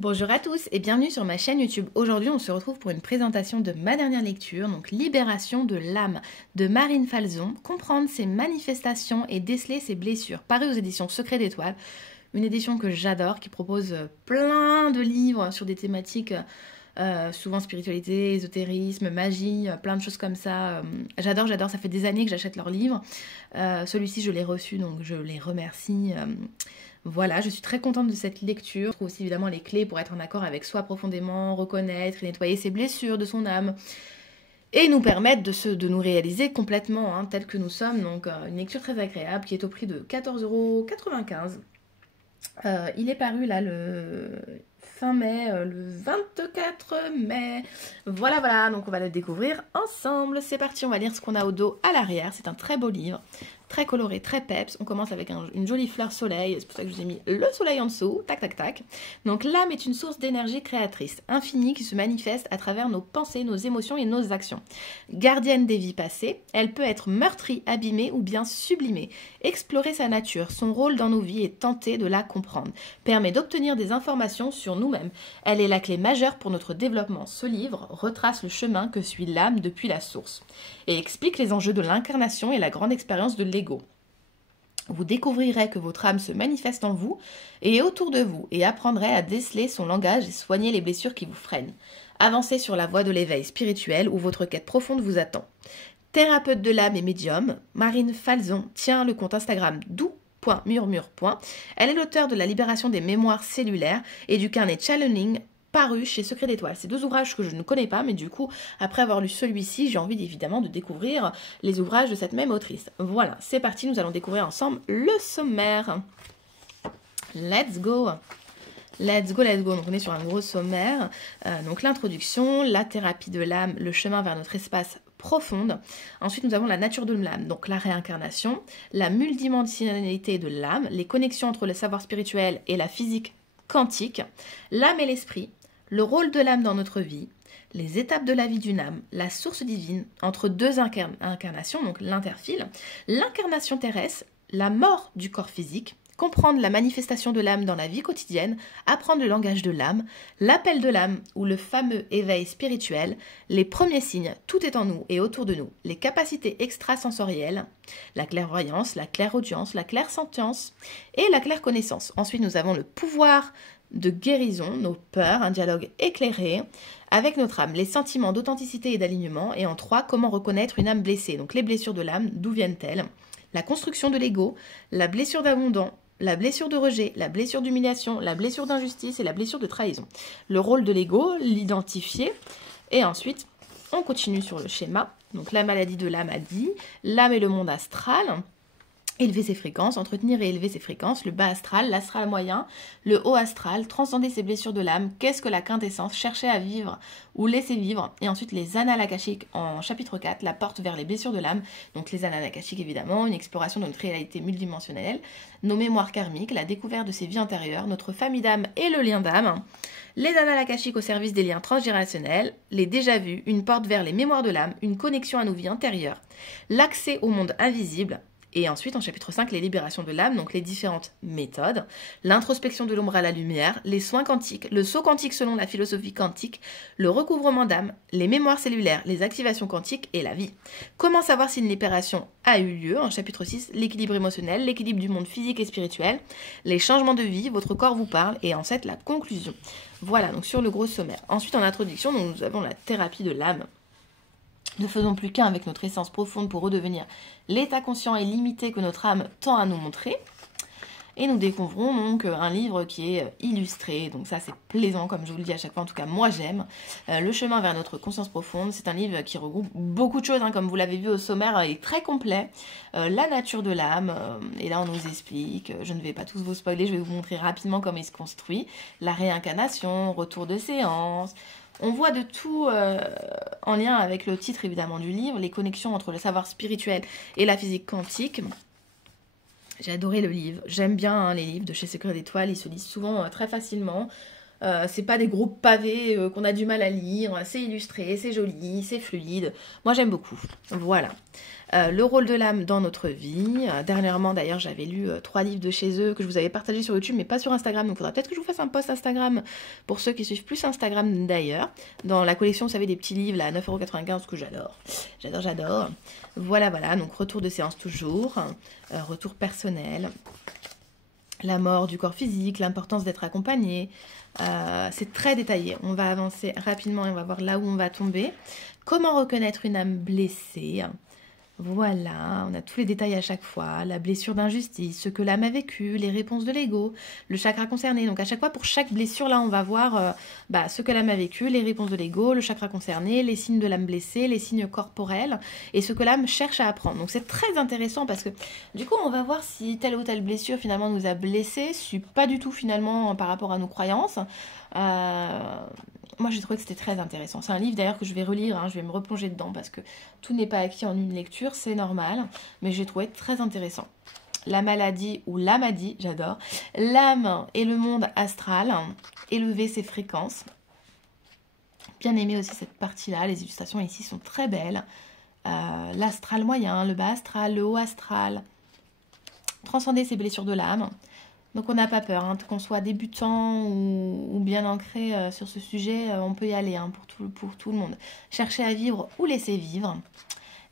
Bonjour à tous et bienvenue sur ma chaîne YouTube. Aujourd'hui, on se retrouve pour une présentation de ma dernière lecture, donc Libération de l'âme de Marine Falzon, comprendre ses manifestations et déceler ses blessures, paru aux éditions Secret d'Étoile, une édition que j'adore, qui propose plein de livres sur des thématiques souvent spiritualité, ésotérisme, magie, plein de choses comme ça. J'adore, ça fait des années que j'achète leurs livres. Celui-ci, je l'ai reçu, donc je les remercie. Voilà, je suis très contente de cette lecture. Je trouve aussi évidemment les clés pour être en accord avec soi profondément, reconnaître et nettoyer ses blessures de son âme et nous permettre de nous réaliser complètement tels que nous sommes. Donc une lecture très agréable qui est au prix de 14,95 €. Il est paru là le fin mai, le 24 mai. Voilà, donc on va le découvrir ensemble. C'est parti, on va lire ce qu'on a au dos à l'arrière. C'est un très beau livre. Très coloré, très peps. On commence avec une jolie fleur soleil. C'est pour ça que je vous ai mis le soleil en dessous. Tac, tac, tac. Donc l'âme est une source d'énergie créatrice, infinie, qui se manifeste à travers nos pensées, nos émotions et nos actions. Gardienne des vies passées, elle peut être meurtrie, abîmée ou bien sublimée. Explorer sa nature, son rôle dans nos vies et tenter de la comprendre permet d'obtenir des informations sur nous-mêmes. Elle est la clé majeure pour notre développement. Ce livre retrace le chemin que suit l'âme depuis la source et explique les enjeux de l'incarnation et la grande expérience de l'ego. Vous découvrirez que votre âme se manifeste en vous et autour de vous et apprendrez à déceler son langage et soigner les blessures qui vous freinent. Avancez sur la voie de l'éveil spirituel où votre quête profonde vous attend. Thérapeute de l'âme et médium, Marine Falzon tient le compte Instagram doux.murmure. Elle est l'auteure de La libération des mémoires cellulaires et du carnet channeling paru chez Secret d'Étoile. C'est deux ouvrages que je ne connais pas, mais du coup, après avoir lu celui-ci, j'ai envie évidemment de découvrir les ouvrages de cette même autrice. Voilà, c'est parti, nous allons découvrir ensemble le sommaire. Let's go! Let's go. Donc on est sur un gros sommaire. Donc l'introduction, la thérapie de l'âme, le chemin vers notre espace profonde. Ensuite, nous avons la nature de l'âme, donc la réincarnation, la multidimensionnalité de l'âme, les connexions entre le savoir spirituel et la physique quantique, l'âme et l'esprit, le rôle de l'âme dans notre vie, les étapes de la vie d'une âme, la source divine entre deux incarnations, donc l'interphile, l'incarnation terrestre, la mort du corps physique, comprendre la manifestation de l'âme dans la vie quotidienne, apprendre le langage de l'âme, l'appel de l'âme ou le fameux éveil spirituel, les premiers signes, tout est en nous et autour de nous, les capacités extrasensorielles, la clairvoyance, la clairaudience, la clairsentience et la clairconnaissance. Ensuite, nous avons le pouvoir de guérison, nos peurs, un dialogue éclairé avec notre âme, les sentiments d'authenticité et d'alignement, et en 3, comment reconnaître une âme blessée. Donc les blessures de l'âme, d'où viennent-elles? La construction de l'ego, la blessure d'abandon, la blessure de rejet, la blessure d'humiliation, la blessure d'injustice et la blessure de trahison. Le rôle de l'ego, l'identifier, et ensuite on continue sur le schéma. Donc la maladie de l'âme a dit, l'âme et le monde astral, élever ses fréquences, entretenir et élever ses fréquences, le bas astral, l'astral moyen, le haut astral, transcender ses blessures de l'âme, qu'est-ce que la quintessence, chercher à vivre ou laisser vivre, et ensuite les annales akashiques en chapitre 4, la porte vers les blessures de l'âme, donc les annales akashiques évidemment, une exploration de notre réalité multidimensionnelle, nos mémoires karmiques, la découverte de ses vies antérieures, notre famille d'âme et le lien d'âme, les annales akashiques au service des liens transgénérationnels, les déjà-vus, une porte vers les mémoires de l'âme, une connexion à nos vies antérieures, l'accès au monde invisible, et ensuite, en chapitre 5, les libérations de l'âme, donc les différentes méthodes, l'introspection de l'ombre à la lumière, les soins quantiques, le saut quantique selon la philosophie quantique, le recouvrement d'âme, les mémoires cellulaires, les activations quantiques et la vie. Comment savoir si une libération a eu lieu? En chapitre 6, l'équilibre émotionnel, l'équilibre du monde physique et spirituel, les changements de vie, votre corps vous parle, et en 7, la conclusion. Voilà, donc sur le gros sommaire. Ensuite, en introduction, nous avons la thérapie de l'âme. Ne faisons plus qu'un avec notre essence profonde pour redevenir l'état conscient et limité que notre âme tend à nous montrer. Et nous découvrons donc un livre qui est illustré, donc ça c'est plaisant comme je vous le dis à chaque fois, en tout cas moi j'aime. Le chemin vers notre conscience profonde, c'est un livre qui regroupe beaucoup de choses, comme vous l'avez vu au sommaire, il est très complet. La nature de l'âme, et là on nous explique, je ne vais pas tous vous spoiler, je vais vous montrer rapidement comment il se construit. La réincarnation, retour de séance. On voit de tout en lien avec le titre évidemment du livre, les connexions entre le savoir spirituel et la physique quantique. J'ai adoré le livre, j'aime bien les livres de chez Secret d'Étoile, ils se lisent souvent très facilement. C'est pas des gros pavés qu'on a du mal à lire. C'est illustré, c'est joli, c'est fluide. Moi, j'aime beaucoup. Voilà. Le rôle de l'âme dans notre vie. Dernièrement, d'ailleurs, j'avais lu 3 livres de chez eux que je vous avais partagés sur YouTube, mais pas sur Instagram. Donc, il faudra peut-être que je vous fasse un post Instagram pour ceux qui suivent plus Instagram d'ailleurs. Dans la collection, vous savez, des petits livres là, à 9,95 € que j'adore. J'adore. Voilà. Donc, retour de séance toujours. Retour personnel. La mort du corps physique, l'importance d'être accompagné. C'est très détaillé. On va avancer rapidement et on va voir là où on va tomber. Comment reconnaître une âme blessée ? Voilà, on a tous les détails à chaque fois, la blessure d'injustice, ce que l'âme a vécu, les réponses de l'ego, le chakra concerné. Donc à chaque fois, pour chaque blessure, là, on va voir ce que l'âme a vécu, les réponses de l'ego, le chakra concerné, les signes de l'âme blessée, les signes corporels et ce que l'âme cherche à apprendre. Donc c'est très intéressant parce que du coup, on va voir si telle ou telle blessure finalement nous a blessés, si pas du tout finalement par rapport à nos croyances. Moi, j'ai trouvé que c'était très intéressant. C'est un livre d'ailleurs que je vais relire, je vais me replonger dedans parce que tout n'est pas acquis en une lecture, c'est normal, mais j'ai trouvé très intéressant. La maladie ou l'amadie, j'adore. L'âme et le monde astral, élever ses fréquences. Bien aimé aussi cette partie-là, les illustrations ici sont très belles. L'astral moyen, le bas astral, le haut astral. Transcender ses blessures de l'âme. Donc on n'a pas peur, qu'on soit débutant ou bien ancré sur ce sujet, on peut y aller pour tout le monde. Chercher à vivre ou laisser vivre.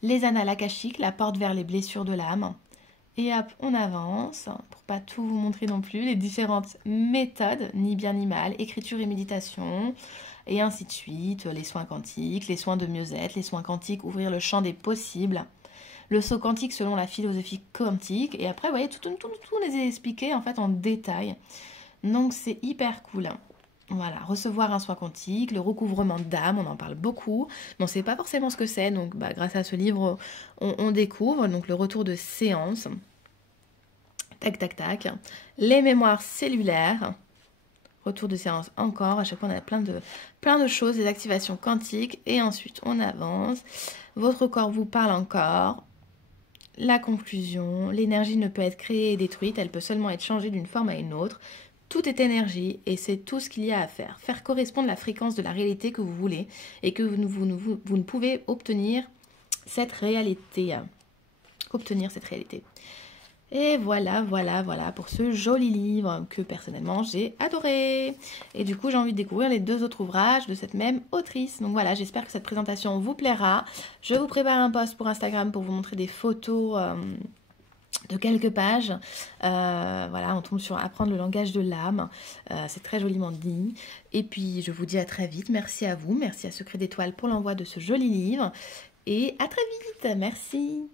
Les annales akashiques, la porte vers les blessures de l'âme. Et hop, on avance, pour pas tout vous montrer non plus, les différentes méthodes, ni bien ni mal, écriture et méditation, et ainsi de suite, les soins quantiques, les soins de mieux-être, les soins quantiques, ouvrir le champ des possibles. Le saut quantique selon la philosophie quantique. Et après, vous voyez, tout les est expliqué en fait en détail. Donc, c'est hyper cool. Voilà, recevoir un soin quantique, le recouvrement d'âme, on en parle beaucoup. Mais on ne sait pas forcément ce que c'est. Donc, grâce à ce livre, on découvre. Donc, le retour de séance. Tac. Les mémoires cellulaires. Retour de séance encore. À chaque fois, on a plein de choses, des activations quantiques. Et ensuite, on avance. Votre corps vous parle encore. La conclusion, l'énergie ne peut être créée et détruite, elle peut seulement être changée d'une forme à une autre. Tout est énergie et c'est tout ce qu'il y a à faire. Faire correspondre la fréquence de la réalité que vous voulez et que vous ne pouvez obtenir cette réalité. Et voilà pour ce joli livre que personnellement j'ai adoré. Et du coup j'ai envie de découvrir les 2 autres ouvrages de cette même autrice. Donc voilà, j'espère que cette présentation vous plaira. Je vous prépare un post pour Instagram pour vous montrer des photos de quelques pages. Voilà, on tombe sur apprendre le langage de l'âme. C'est très joliment dit. Et puis je vous dis à très vite. Merci à vous, merci à Secret d'Étoile pour l'envoi de ce joli livre. Et à très vite, merci.